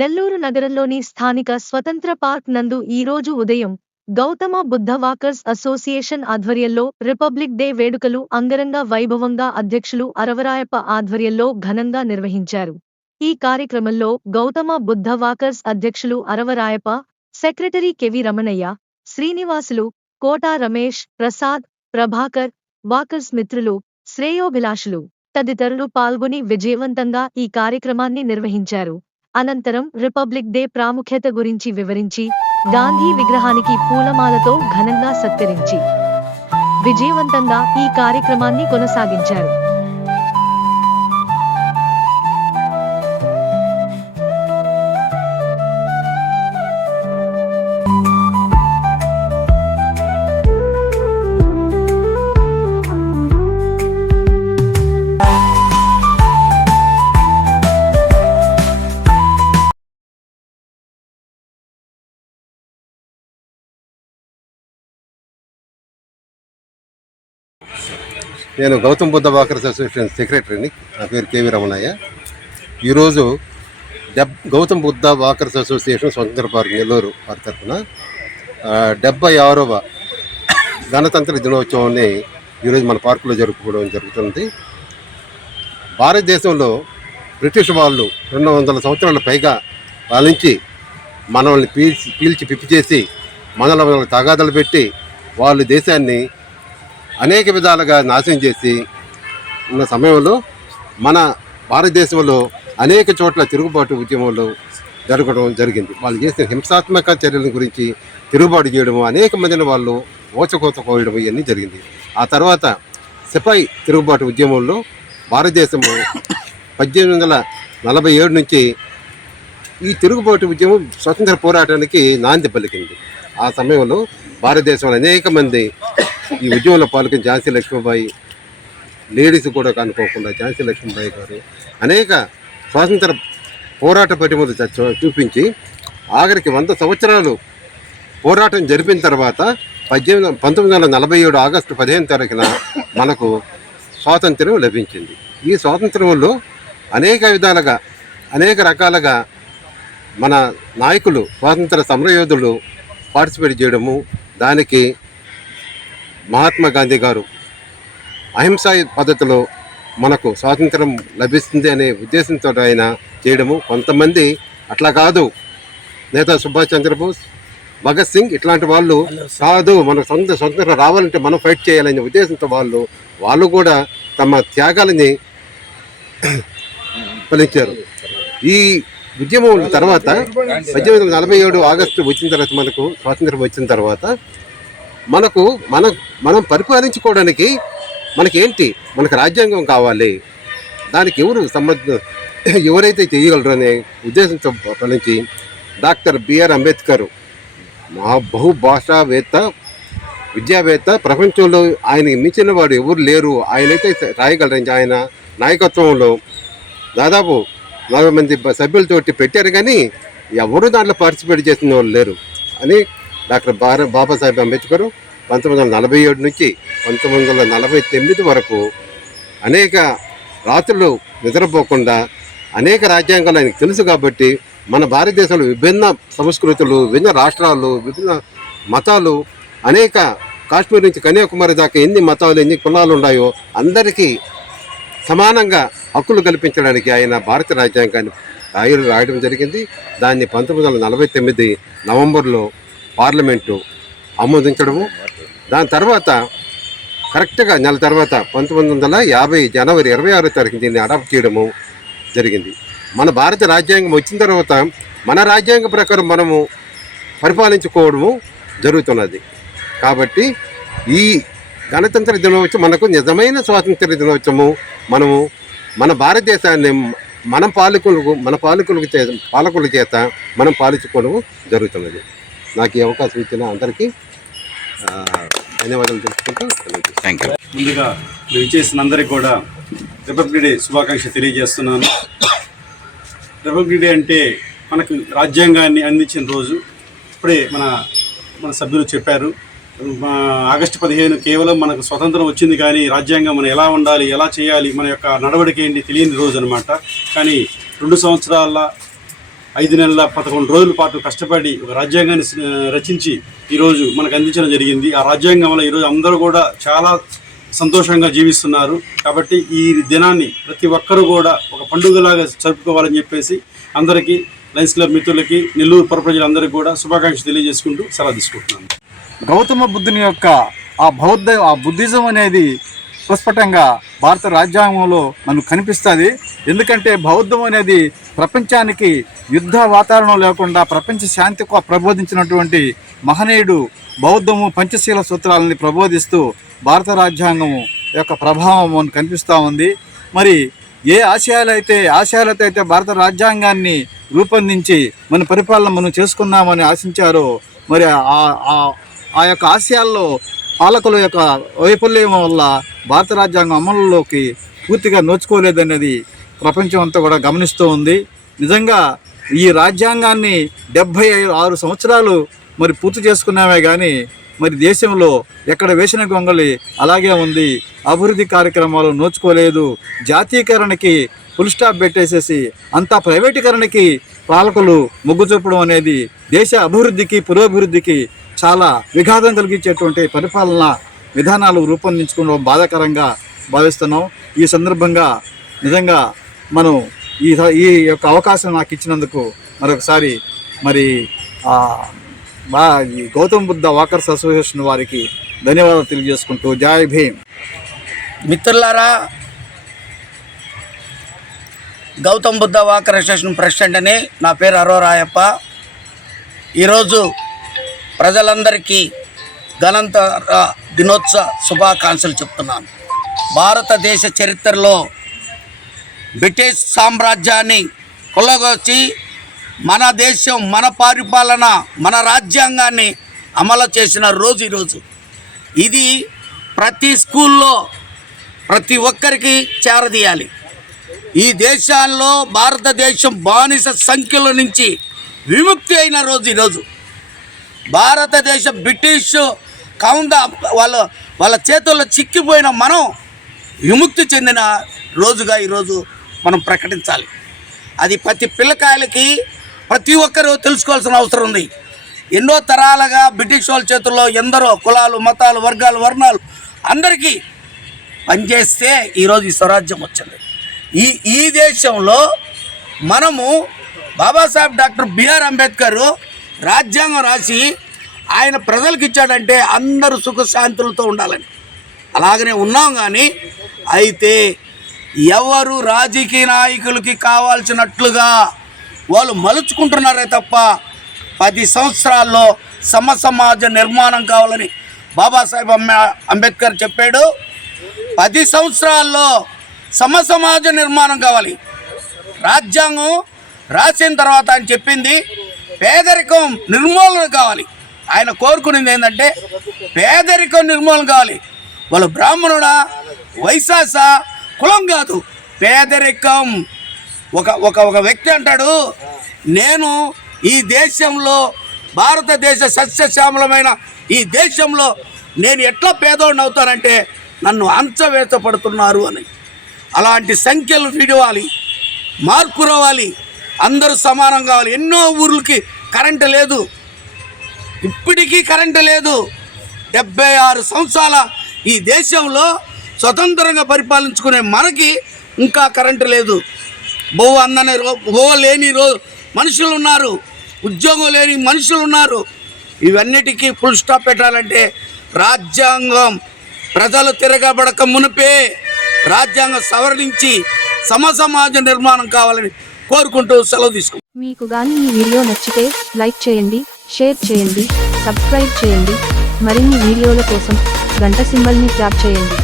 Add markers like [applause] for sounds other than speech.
నెల్లూరు నగరంలోని స్థానిక స్వతంత్ర పార్క్ నందు ఈరోజు ఉదయం గౌతమ బుద్ధ వాకర్స్ అసోసియేషన్ ఆధ్వర్యంలో రిపబ్లిక్ డే వేడుకలు అంగరంగ వైభవంగా అధ్యక్షులు అరవరాయప్ప ఆధ్వర్యంలో ఘనంగా నిర్వహించారు. ఈ కార్యక్రమంలో గౌతమ బుద్ధ వాకర్స్ అధ్యక్షులు Aravarayappa secretary K V Ramanaiah Srinivasulu Kota Ramesh Prasad Prabhakar walkers మిత్రులు శ్రేయోభిలాషులు తదితరులు పాల్గొని విజయవంతంగా ఈ కార్యక్రమాన్ని నిర్వహించారు. అనంతరం రిపబ్లిక్ డే ప్రాముఖ్యత గురించి వివరించి గాంధీ విగ్రహానికి పూలమాలతో ఘనంగా సత్కరించి విజయవంతంగా ఈ కార్యక్రమాన్ని కొనసాగించారు. నేను గౌతమ్ బుద్ధ వాకర్స్ అసోసియేషన్ సెక్రటరీని. నా పేరు కేవీ రమణయ్య. ఈరోజు డెబ్ Gautam Buddha walkers association Swatantra park Nellore వారి తరఫున డెబ్బై ఆరవ గణతంత్ర దినోత్సవాన్ని ఈరోజు మన పార్కులో జరుపుకోవడం జరుగుతుంది. భారతదేశంలో బ్రిటిష్ వాళ్ళు రెండు వందల సంవత్సరాల పైగా పాలించి మనల్ని పీల్చి పీల్చి పిప్పి చేసి మనల మనల్ని తగాదలు పెట్టి వాళ్ళు దేశాన్ని అనేక విధాలుగా నాశనం చేసి ఉన్న సమయంలో మన భారతదేశంలో అనేక చోట్ల తిరుగుబాటు ఉద్యమాలు జరగడం జరిగింది. వాళ్ళు చేసిన హింసాత్మక చర్యల గురించి తిరుగుబాటు చేయడం అనేక మందిని వాళ్ళు ఓచకోత కోయడం ఇవన్నీ జరిగింది. ఆ తర్వాత సిపాయి తిరుగుబాటు ఉద్యమంలో భారతదేశము పద్దెనిమిది వందల నలభై ఏడు నుంచి ఈ తిరుగుబాటు ఉద్యమం స్వతంత్ర పోరాటానికి నాంది పలికింది. ఆ సమయంలో భారతదేశంలో అనేక మంది ఈ ఉద్యమంలో పాల్గొని ఝాన్సీ లక్ష్మీబాయి లేడీస్ కూడా కనుకోకుండా ఝాన్సీ లక్ష్మీబాయి గారు అనేక స్వాతంత్ర పోరాట పటిమలు చూపించి ఆఖరికి వంద సంవత్సరాలు పోరాటం జరిపిన తర్వాత పద్దెనిమిది పంతొమ్మిది వందల నలభై ఏడు ఆగస్టు పదిహేను తారీఖున మనకు స్వాతంత్ర్యం లభించింది. ఈ స్వాతంత్ర్యంలో అనేక విధాలుగా అనేక రకాలుగా మన నాయకులు స్వాతంత్ర సమరయోధులు పార్టిసిపేట్ చేయడము దానికి మహాత్మా గాంధీ గారు అహింసా పద్ధతిలో మనకు స్వాతంత్రం లభిస్తుంది అనే ఉద్దేశంతో ఆయన చేయడము. కొంతమంది అట్లా కాదు. నేతా సుభాష్ చంద్రబోస్ భగత్ సింగ్ ఇట్లాంటి వాళ్ళు కాదు. మనకు సొంత స్వతంత్రం రావాలంటే మనం ఫైట్ చేయాలనే ఉద్దేశంతో వాళ్ళు వాళ్ళు కూడా తమ త్యాగాలని [coughs] ఫలించారు. ఈ ఉద్యమం తర్వాత పద్దెనిమిది వందల నలభై ఏడు ఆగస్టు వచ్చిన తర్వాత మనకు స్వాతంత్రం వచ్చిన తర్వాత మనకు మన మనం పరిపాలించుకోవడానికి మనకేంటి? మనకు రాజ్యాంగం కావాలి. దానికి ఎవరు సంబంధ ఎవరైతే చేయగలరు అనే ఉద్దేశంతో నుంచి డాక్టర్ బిఆర్ అంబేద్కర్ మా బహుభాషావేత్త విద్యావేత్త ప్రపంచంలో ఆయనకి మించిన వాడు ఎవరు లేరు. ఆయనైతే రాయగలరని ఆయన నాయకత్వంలో దాదాపు నలభై మంది సభ్యులతోటి పెట్టారు కానీ ఎవరు దాంట్లో పార్టిసిపేట్ చేసిన వాళ్ళు లేరు. అని డాక్టర్ బార బాబాసాహెబ్ అంబేద్కర్ పంతొమ్మిది వందల నలభై ఏడు నుంచి పంతొమ్మిది వందల నలభై తొమ్మిది వరకు అనేక రాత్రులు నిద్రపోకుండా అనేక రాజ్యాంగాలు ఆయనకు తెలుసు కాబట్టి మన భారతదేశంలో విభిన్న సంస్కృతులు విభిన్న రాష్ట్రాలు విభిన్న మతాలు అనేక కాశ్మీర్ నుంచి కన్యాకుమారి దాకా ఎన్ని మతాలు ఎన్ని కులాలు ఉన్నాయో అందరికీ సమానంగా హక్కులు కల్పించడానికి ఆయన భారత రాజ్యాంగాన్ని రాయలు రాయడం జరిగింది. దాన్ని పంతొమ్మిది వందల నలభై తొమ్మిది నవంబర్లో పార్లమెంటు ఆమోదించడము. దాని తర్వాత కరెక్ట్గా నెల తర్వాత పంతొమ్మిది వందల యాభై జనవరి ఇరవై ఆరో తారీఖు దీన్ని అడాప్ట్ చేయడము జరిగింది. మన భారత రాజ్యాంగం వచ్చిన తర్వాత మన రాజ్యాంగ ప్రకారం మనము పరిపాలించుకోవడము జరుగుతున్నది. కాబట్టి ఈ గణతంత్ర దినోత్సవం మనకు నిజమైన స్వాతంత్ర దినోత్సవము మనము మన భారతదేశాన్ని మన పాలకులకు మన పాలకులకు చే పాలకుల చేత మనం పాలించుకోవడం జరుగుతున్నది. నాకు ఈ అవకాశం ఇచ్చిన అందరికీ ఆ, ధన్యవాదాలు తీసుకుంటున్నాను. థ్యాంక్ యూ ముందుగా మీరు ఇచ్చేసిన అందరికీ కూడా రిపబ్లిక్ డే శుభాకాంక్షలు తెలియజేస్తున్నాను. రిపబ్లిక్ డే అంటే మనకు రాజ్యాంగాన్ని అందించిన రోజు. ఇప్పుడే మన మన సభ్యులు చెప్పారు. మా ఆగస్టు పదిహేను కేవలం మనకు స్వతంత్రం వచ్చింది కానీ రాజ్యాంగం మనం ఎలా ఉండాలి ఎలా చేయాలి మన యొక్క నడవడిక ఏంటి తెలియని రోజు అనమాట కానీ రెండు సంవత్సరాల ఐదు నెలల పదకొండు రోజుల పాటు కష్టపడి ఒక రాజ్యాంగాన్ని రచించి ఈరోజు మనకు అందించడం జరిగింది. ఆ రాజ్యాంగం వల్ల ఈరోజు అందరూ కూడా చాలా సంతోషంగా జీవిస్తున్నారు. కాబట్టి ఈ దినాన్ని ప్రతి ఒక్కరూ కూడా ఒక పండుగలాగా జరుపుకోవాలని చెప్పేసి అందరికీ లయన్స్ క్లబ్ మిత్రులకి నెల్లూరు పరప్రజలందరికీ కూడా శుభాకాంక్షలు తెలియజేసుకుంటూ సలహా తీసుకుంటున్నాను. గౌతమ బుద్ధుని యొక్క ఆ బౌద్ధ ఆ బుద్ధిజం అనేది పుస్ఫటంగా భారత రాజ్యాంగంలో మనకు కనిపిస్తుంది. ఎందుకంటే బౌద్ధం అనేది ప్రపంచానికి యుద్ధ వాతావరణం లేకుండా ప్రపంచ శాంతికి ప్రబోధించినటువంటి మహనీయుడు బౌద్ధము పంచశీల సూత్రాలని ప్రబోధిస్తూ భారత రాజ్యాంగము యొక్క ప్రభావం కనిపిస్తూ ఉంది. మరి ఏ ఆశయాలైతే ఆశయాలతో అయితే భారత రాజ్యాంగాన్ని రూపొందించి మన పరిపాలన మనం చేసుకుందామని ఆశించారో మరి ఆ- ఆ- ఆ యొక్క ఆశయాల్లో పాలకుల యొక్క వైఫల్యం వల్ల భారత రాజ్యాంగం అమలులోకి పూర్తిగా నోచుకోలేదనేది ప్రపంచం అంతా కూడా గమనిస్తూ ఉంది. నిజంగా ఈ రాజ్యాంగాన్ని డెబ్భై ఆరు సంవత్సరాలు మరి పూర్తి చేసుకున్నామే కానీ మరి దేశంలో ఎక్కడ వేసిన గొంగలి అలాగే ఉంది. అభివృద్ధి కార్యక్రమాలు నోచుకోలేదు. జాతీయకరణకి ఫుల్ స్టాప్ పెట్టేసేసి అంతా ప్రైవేటీకరణకి పాలకులు మొగ్గు చూపడం అనేది దేశ అభివృద్ధికి పురోభివృద్ధికి చాలా విఘాతం కలిగించేటువంటి పరిపాలన విధానాలు రూపొందించుకోవడం బాధాకరంగా భావిస్తున్నాం. ఈ సందర్భంగా నిజంగా మనం ఈ ఈ యొక్క అవకాశం నాకు ఇచ్చినందుకు మరొకసారి మరి బా ఈ గౌతమ్ బుద్ధ వాకర్స్ అసోసియేషన్ వారికి ధన్యవాదాలు తెలియజేసుకుంటూ జాయ్ భీమ్. మిత్రులారా Gautam Buddha walker association president అని నా పేరు అరోరాయప్ప ఈరోజు ప్రజలందరికీ గణంత దినోత్సవ శుభాకాంక్షలు చెప్తున్నాను. భారతదేశ చరిత్రలో బ్రిటిష్ సామ్రాజ్యాన్ని కొలగొచ్చి మన దేశం మన పరిపాలన మన రాజ్యాంగాన్ని అమలు చేసిన రోజు ఈరోజు. ఇది ప్రతి స్కూల్లో ప్రతి ఒక్కరికి చేరదీయాలి. ఈ దేశాల్లో భారతదేశం బానిస సంఖ్యల నుంచి విముక్తి అయిన రోజు ఈరోజు. భారతదేశ బ్రిటిష్ కౌంద వాళ్ళ వాళ్ళ చేతుల్లో చిక్కిపోయిన మనం విముక్తి చెందిన రోజుగా ఈరోజు మనం ప్రకటించాలి. అది ప్రతి పిల్లకాయలకి ప్రతి ఒక్కరూ తెలుసుకోవాల్సిన అవసరం ఉంది. ఎన్నో తరాలుగా బ్రిటిష్ వాళ్ళ చేతుల్లో ఎందరో కులాలు మతాలు వర్గాలు వర్ణాలు అందరికీ పనిచేస్తే ఈరోజు ఈ స్వరాజ్యం వచ్చింది. ఈ ఈ దేశంలో మనము బాబాసాహెబ్ డాక్టర్ బిఆర్ అంబేద్కర్ రాజ్యాంగం రాసి ఆయన ప్రజలకు ఇచ్చాడంటే అందరూ సుఖశాంతులతో ఉండాలని. అలాగనే ఉన్నాం కానీ అయితే ఎవరు రాజకీయ నాయకులకి కావాల్సినట్లుగా వాళ్ళు మలుచుకుంటున్నారే తప్ప పది సంవత్సరాల్లో సమసమాజ నిర్మాణం కావాలని బాబాసాహెబ్ అంబే అంబేద్కర్ చెప్పాడు. పది సంవత్సరాల్లో సమసమాజ నిర్మాణం కావాలి. రాజ్యాంగం రాసిన తర్వాత ఆయన చెప్పింది పేదరికం నిర్మూలన కావాలి. ఆయన కోరుకునేది ఏంటంటే పేదరికం నిర్మూలన కావాలి. వాళ్ళు బ్రాహ్మణుడా వైశాస కులం కాదు. పేదరికం. ఒక ఒక ఒక వ్యక్తి అంటాడు నేను ఈ దేశంలో భారతదేశ సస్యశ్యామలమైన ఈ దేశంలో నేను ఎట్లా పేదోడిని అవుతానంటే నన్ను అంచవేతపడుతున్నారు అని. అలాంటి సంఖ్యలు విడవాలి మార్పు రావాలి. అందరూ సమానం కావాలి. ఎన్నో ఊర్లకి కరెంటు లేదు. ఇప్పటికీ కరెంటు లేదు. డెబ్బై ఆరు సంవత్సరాల ఈ దేశంలో స్వతంత్రంగా పరిపాలించుకునే మనకి ఇంకా కరెంటు లేదు. బో అందనే రో బో లేని రో మనుషులు ఉన్నారు. ఉద్యోగం లేని మనుషులు ఉన్నారు. ఇవన్నిటికీ ఫుల్ స్టాప్ పెట్టాలంటే రాజ్యాంగం ప్రజలు తిరగబడక మునిపే. రాజ్యాంగం సవరించి సమసమాజ నిర్మాణం కావాలని కోరుకుంటూ సెలవు తీసుకుంటాం మీకు గాని ఈ వీడియో నచ్చితే లైక్ చేయండి షేర్ చేయండి సబ్స్క్రైబ్ చేయండి. మరిన్ని వీడియోల కోసం గంట సింబల్ని ట్యాప్ చేయండి.